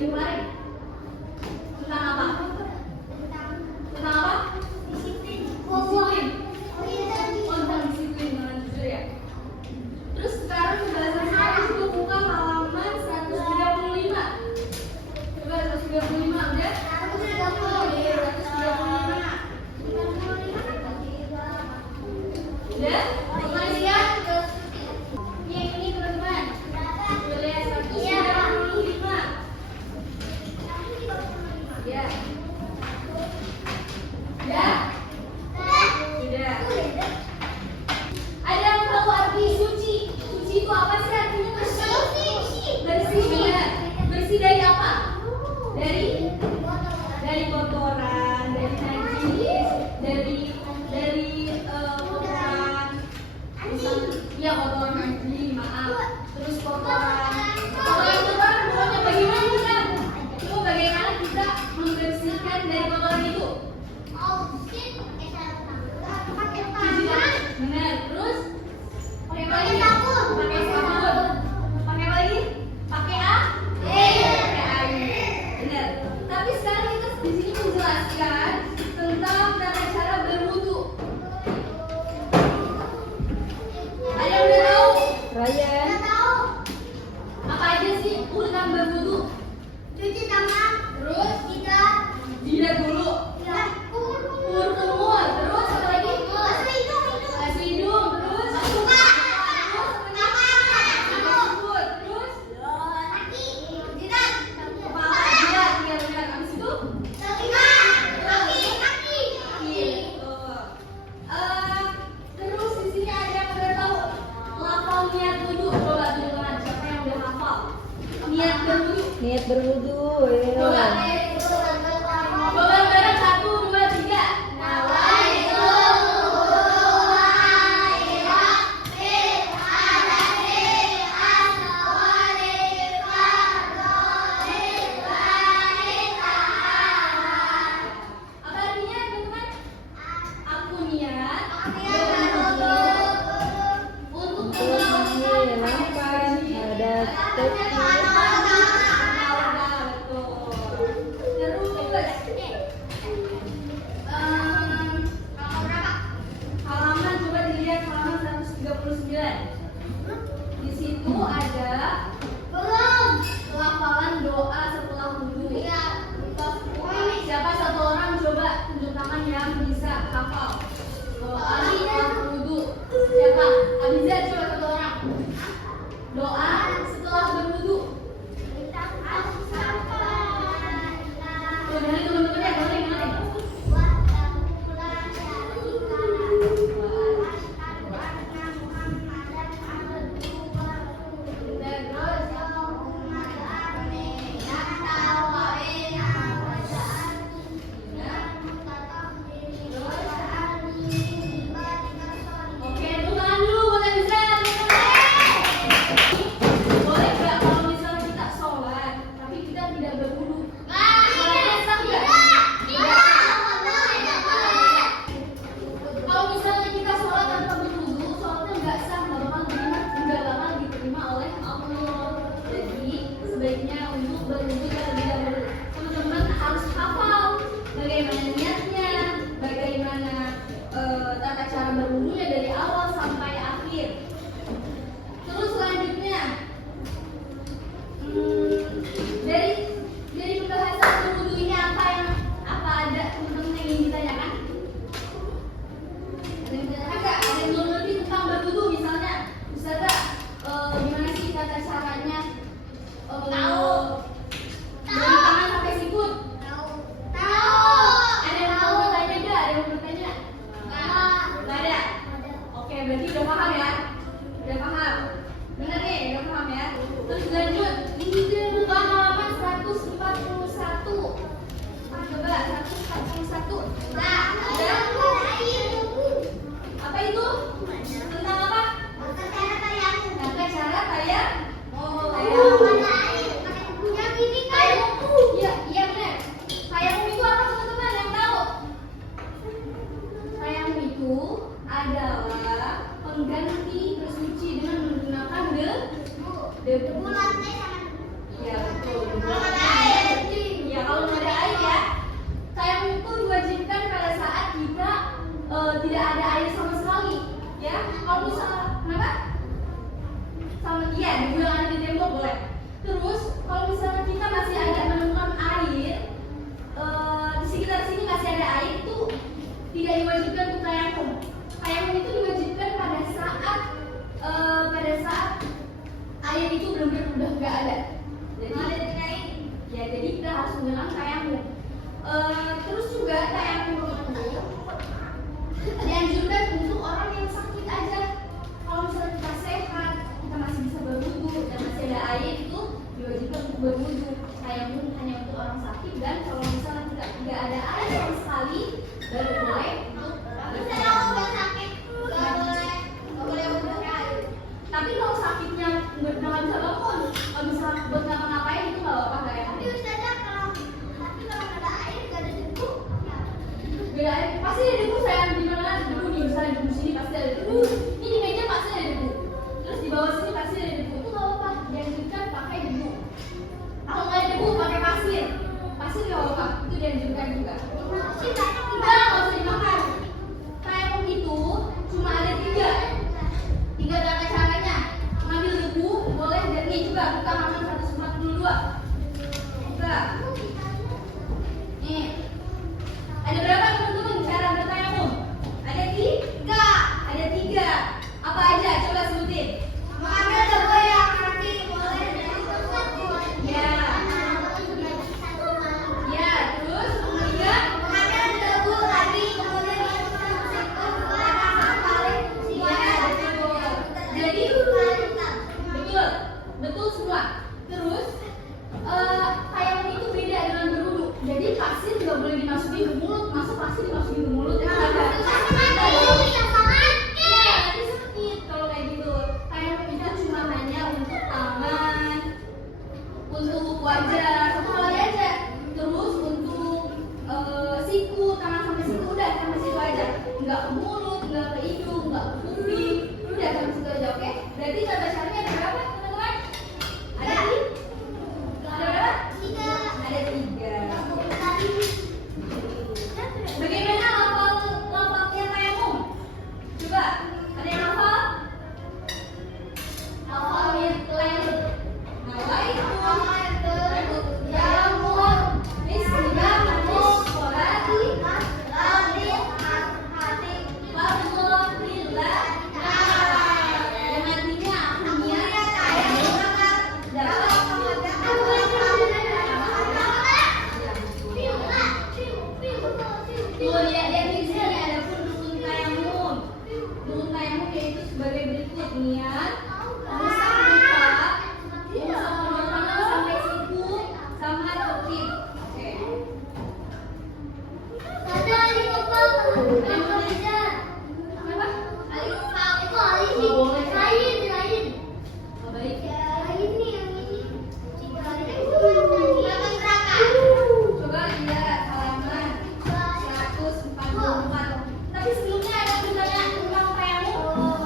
minggu kemarin? Tentang apa? Tentang apa? Disiplin. Disiplin. Oh, tentang disiplin dengan jujur ya. Terus sekarang pembahasannya coba buka halaman 135. Coba 135 udah? 135. Udah? Kembali ya? Yang ini teman-teman. Coba lihat 135. Ya. Ya. Sudah. Ada yang tahu arti suci? Suci itu apa sih artinya? Bersih. Benar. Bersih dari apa? Dari kotoran, dari najis, dari kotoran. Ya kotoran najis, maaf. Terus kotoran. Kalau yang kotoran pokoknya bagaimana kita? Coba bagaimana kita membersihkan dari kotoran itu? Benar. Terus pakai apa lagi? Pakai sabun. Pakai apa lagi? Pakai air. Pakai air. Benar. Tapi sekarang kita di sini menjelaskan tentang tata cara berwudu. Ada yang udah tahu? Ryan. Apa aja sih urutan berwudu? Cuci tangan, Terus kita jilat dulu. kumur, Kumur. Terus apa lagi? basuh hidung, Basuh hidung. Terus muka, tangan, rambut. Terus kaki, jidat, kepala. Jilat. Iya benar. Habis itu telinga, kaki. gitu. Terus di sini ada yang udah tahu lafal niat wudu. Coba tunjukkan siapa yang udah hafal niat berwudu. Niat berwudu. Coba. Coba bareng 1, 2, 3. Apa artinya teman-teman? Aku niat untuk Menghilangkan ada topi. Halaman coba dilihat halaman 139. Di situ ada pelafalan doa setelah wudu. Siapa satu orang coba tunjuk tangan yang bisa hafal doa setelah wudu? Siapa? Abizar coba satu orang. Doa setelah berwudu. Coba dari teman-teman ya, boleh. Oke, tepuk tangan dulu buat Abizar. Boleh nggak kalau misalnya kita sholat tapi kita tidak berwudu? Sholatnya sah nggak? Kalau misalnya kita sholat tanpa berwudu, sholatnya nggak sah, nggak bakal diterima oleh Allah. Jadi sebaiknya untuk berwudu terlebih dahulu. Teman-teman harus hafal bagaimana niatnya, bagaimana tata cara berwudunya dari awal sampai akhir. Terus selanjutnya, dari pembahasan berwudu ini apa ada teman-teman yang ingin ditanyakan? Ada yang ditanyakan nggak? Ada yang belum lebih tentang berwudu misalnya, Ustazah, gimana sih tata caranya? Dari tangan sampai sikut. Ada yang mau bertanya nggak? Ada yang mau bertanya? Nggak ada. Oke, berarti udah paham ya? Udah paham? Bener nih, udah paham ya? Terus lanjut, buka halaman 141. Coba 141. Apa itu? Tentang apa? Tata cara tayamum. Oh, tayamum. Iya, iya benar. Tayamum itu apa teman-teman yang tahu? Tayamum itu adalah pengganti bersuci dengan menggunakan debu. Ya betul. Ya kalau nggak ada air ya, tayamum itu diwajibkan pada saat kita tidak ada air sama sekali. Ya, kalau misalnya kenapa? Sama iya, dibilang ada di tembok boleh. Terus kalau misalnya kita masih ada menemukan air di sekitar sini masih ada air itu tidak diwajibkan untuk tayamum. Tayamum itu diwajibkan pada saat air itu benar-benar udah nggak ada. Jadi kita harus menggunakan tayamum. Terus juga tayamum itu dianjurkan untuk orang yang sakit aja. Kalau misalnya kita sehat, kita masih bisa berwudu dan masih ada air itu diwajibkan untuk berwudu. Tayamum hanya untuk orang sakit dan kalau misalnya kita tidak ada air sama sekali baru boleh untuk tapi kalau sakitnya nggak bisa bangun, kalau misalnya buat ngapa-ngapain itu nggak apa-apa ya. Beda air pasti ada debu sayang, di mana ada debu nih, misalnya debu sini pasti ada debu, ini di meja pasti ada debu, terus di bawah sini pasti ada debu, itu nggak apa-apa, dianjurkan pakai debu. Kalau nggak ada debu pakai pasir nggak apa-apa, itu dianjurkan juga. Kita nggak usah dimakan. Tayamum itu cuma ada tiga tata caranya. Ngambil debu boleh, dan ini juga buka halaman 142. Buka. Nih. Ada berapa teman-teman cara bertayamum? Ada tiga. Apa aja? Coba sebutin. Mengambil debu yang mati boleh dari sesuatu. Ya. Ya, terus kemudian Mengambil debu tadi kemudian dimasukkan ke dalam paling ya, betul. Jadi betul semua. Terus tayamum itu beda dengan berwudu. Jadi pasir nggak boleh dimasukin ke mulut. Masa pasir dimasukin ke mulut? Nanti sakit kalau kayak gitu. Tayamum itu cuma hanya untuk tangan, untuk wajah, satu hal aja. Terus untuk siku, tangan sampai siku udah sampai situ aja. Nggak ke mulut, nggak ke hidung, nggak ke kuping. Udah sampai situ aja, oke? Berarti tata caranya ada berapa, teman-teman? Ada berapa? Ada tiga. Bagaimana lafalnya tayamum? Coba, ada yang hafal? Lafalnya tayamum. Tuh lihat di sini ada pun rukun tayamum. Rukun tayamum yaitu sebagai berikut, niat, mengusap muka, mengusap kedua tangan sampai siku, sama kepit. Oke. Oh, baik. Coba lihat halaman 144. Tapi sebelumnya ada pertanyaan tentang tayamum.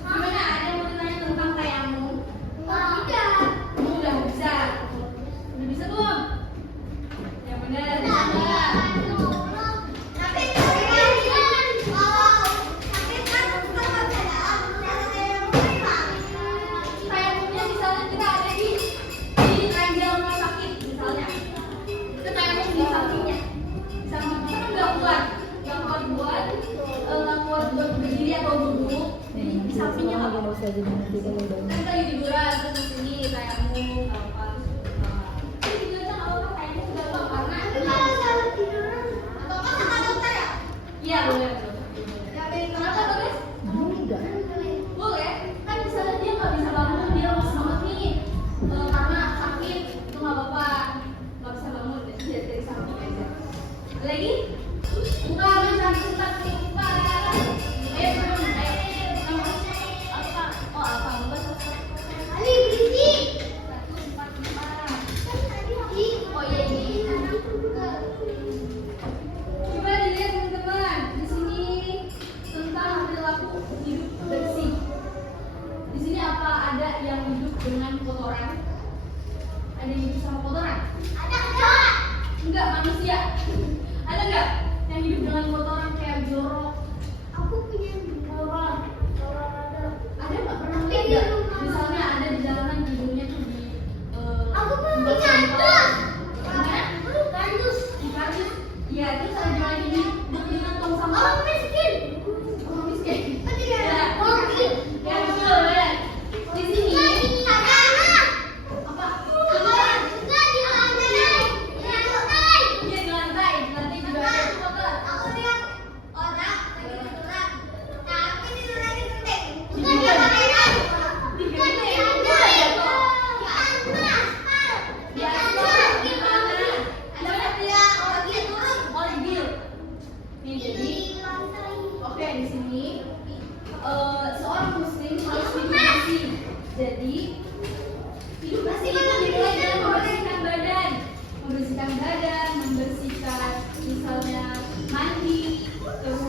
Gimana? Ada yang mau ditanya tentang tayamum? Udah bisa. Udah bisa belum? Yang benar. Tayamumnya misalnya kita ada di ranjang rumah sakit misalnya. Itu tayamum di sampingnya. Di samping kita kan nggak kuat buat berdiri atau duduk. Jadi di sampingnya nggak apa-apa. Bisa jadi nanti kalau udah. Kan lagi liburan terus di sini tayamum nggak apa-apa. Terus itu aja nggak apa-apa, tayamum gampang karena iya boleh. Kenapa bagus? Enggak. Boleh. Kan misalnya dia nggak bisa bangun, dia lemes banget nih karena sakit, itu nggak apa-apa. Nggak bisa bangun, jadi dari samping aja. Ada lagi? Buka sampai 144. Apa? Oh, apa? Bukan 144. Oh iya ini. Coba dilihat teman-teman. Di sini tentang perilaku hidup bersih. Di sini apa ada yang hidup dengan kotoran? Ada yang hidup sama kotoran? Enggak, manusia. Ada nggak yang hidup dengan kotoran kayak jorok? Aku punya orang ada. Ada nggak pernah lihat nggak? Misalnya ada di jalanan tidurnya tuh di Aku tempat punya sampah. kardus. Kardus. Di kardus. Iya, terus ada lagi di dengan tong sampah. Orang miskin. Orang miskin. Oh, tidak. Ya, Orang miskin. ya betul ya. Di sini apa? Enggak di lantai. Di lantai. Iya di lantai juga ada tuh kotor. Aku lihat orang lagi tiduran. Tapi tidurnya gede. Di Bukan dia mana? pakai rak. Di Bukan gede. di Boleh lantai. ya toh? Di aspal. Di aspal. Di mana? Ada dia lagi turun. Oh di bil. Nih jadi Di lantai. oke di sini seorang muslim harus hidup bersih. Jadi hidup bersih itu dimulai dengan membersihkan badan, membersihkan misalnya mandi, terus